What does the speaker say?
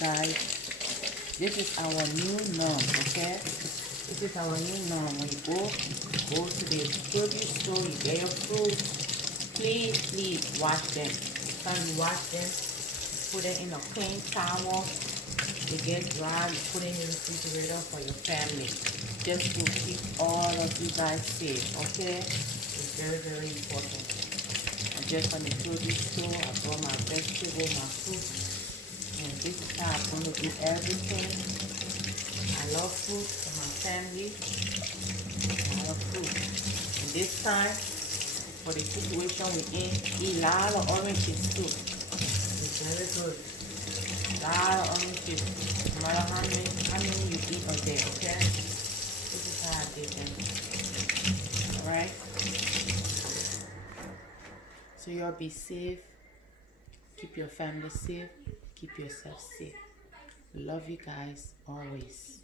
guys. This is our new norm, okay? This is our new norm. When you go to the produce store, you get your fruits. Please wash them. When you wash them, put them in a clean towel. They get dry, you put it in the refrigerator for your family. Just to keep all of you guys safe, okay? It's very important. I'm just on the produce store. I bought my vegetable, my fruit, and this is how I'm going to do everything. I love fruit for my family. I love fruit. And this time, for the situation we're in, eat a lot of oranges too. It's very good. A lot of oranges. No matter how many you eat a day, okay? This is how I did them. Alright? So y'all be safe. Keep your family safe. Keep yourself safe. Love you guys always.